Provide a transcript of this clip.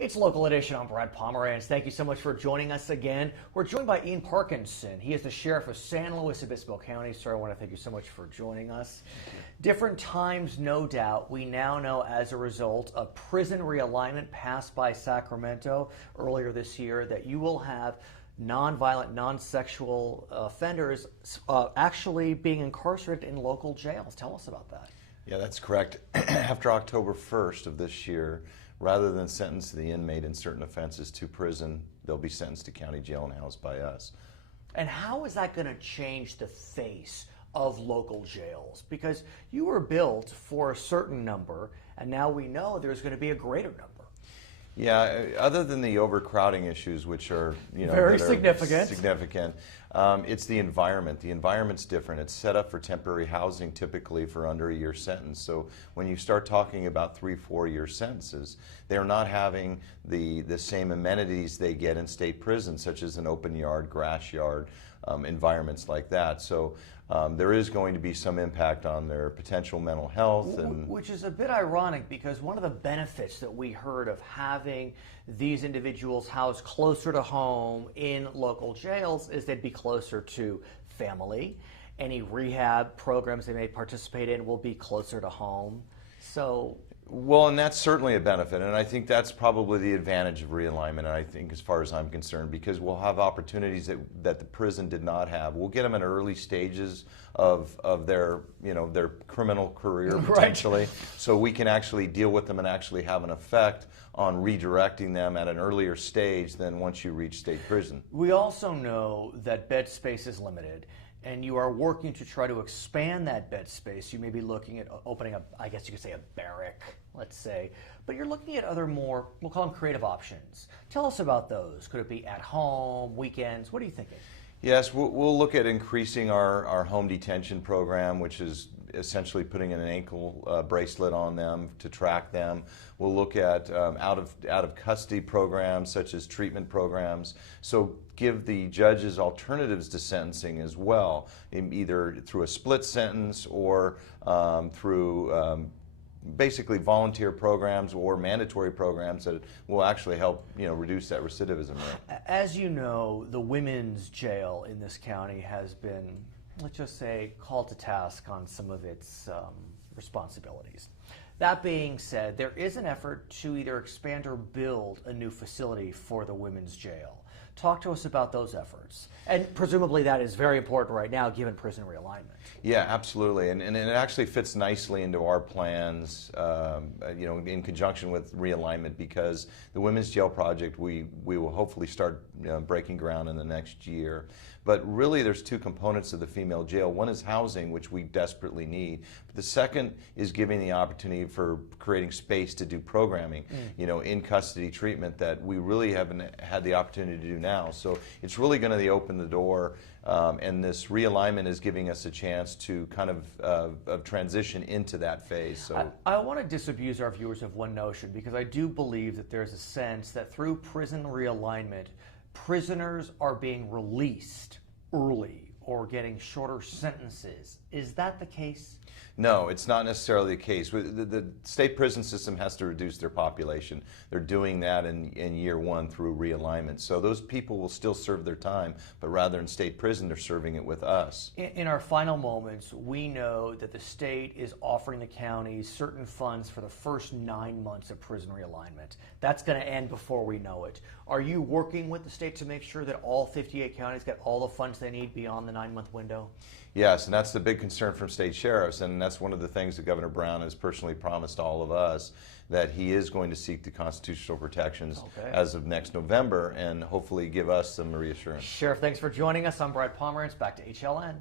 It's Local Edition. I'm Brad Pomerantz. Thank you so much for joining us again. We're joined by Ian Parkinson. He is the Sheriff of San Luis Obispo County. Sir, I want to thank you so much for joining us. Different times, no doubt. We now know as a result of prison realignment passed by Sacramento earlier this year that you will have non-violent, non-sexual offenders actually being incarcerated in local jails. Tell us about that. Yeah, that's correct. After October 1st of this year, rather than sentence the inmate in certain offenses to prison, they'll be sentenced to county jail and housed by us. And how is that going to change the face of local jails? Because you were built for a certain number, and now we know there's going to be a greater number. Yeah, other than the overcrowding issues, which are very significant. It's the environment. The environment's different. It's set up for temporary housing, typically for under a year sentence. So when you start talking about 3-4 year sentences, they're not having the same amenities they get in state prisons, such as an open yard, grass yard, environments like that. So there is going to be some impact on their potential mental health. Which is a bit ironic, because one of the benefits that we heard of having these individuals housed closer to home in local jails is they'd be closer to family. Any rehab programs they may participate in will be closer to home. Well, and that's certainly a benefit, and I think that's probably the advantage of realignment, and I think as far as I'm concerned, because we'll have opportunities that the prison did not have. We'll get them in early stages of their criminal career, potentially, so we can actually deal with them and actually have an effect on redirecting them at an earlier stage than once you reach state prison. We also know that bed space is limited, and you are working to try to expand that bed space. You may be looking at opening up, I guess you could say, a barrack, let's say, but you're looking at other more, we'll call them creative options. Tell us about those. Could it be at home, weekends? What are you thinking? Yes, we'll look at increasing our home detention program, which is essentially putting an ankle bracelet on them to track them. We'll look at out of custody programs, such as treatment programs. So give the judges alternatives to sentencing as well, either through a split sentence or through basically volunteer programs or mandatory programs that will actually help reduce that recidivism rate. As you know, the women's jail in this county has been, let's just say, called to task on some of its responsibilities. That being said, there is an effort to either expand or build a new facility for the women's jail. Talk to us about those efforts. And presumably that is very important right now, given prison realignment. Yeah, absolutely. And it actually fits nicely into our plans, in conjunction with realignment, because the Women's Jail Project, we will hopefully start breaking ground in the next year. But really there's two components of the female jail. One is housing, which we desperately need. But the second is giving the opportunity for creating space to do programming, in custody treatment that we really haven't had the opportunity to do now. So it's really going to open the door, and this realignment is giving us a chance to kind of transition into that phase. So I want to disabuse our viewers of one notion, because I do believe that there's a sense that through prison realignment, prisoners are being released early or getting shorter sentences. Is that the case? No, it's not necessarily the case. The state prison system has to reduce their population. They're doing that in year one through realignment. So those people will still serve their time, but rather in state prison, they're serving it with us. In our final moments, we know that the state is offering the counties certain funds for the first 9 months of prison realignment. That's going to end before we know it. Are you working with the state to make sure that all 58 counties get all the funds they need beyond the 9-month window? Yes, and that's the big concern from state sheriffs, and that's one of the things that Governor Brown has personally promised all of us, that he is going to seek the constitutional protections as of next November and hopefully give us some reassurance. Sheriff, thanks for joining us. I'm Brad Pomerantz. Back to HLN.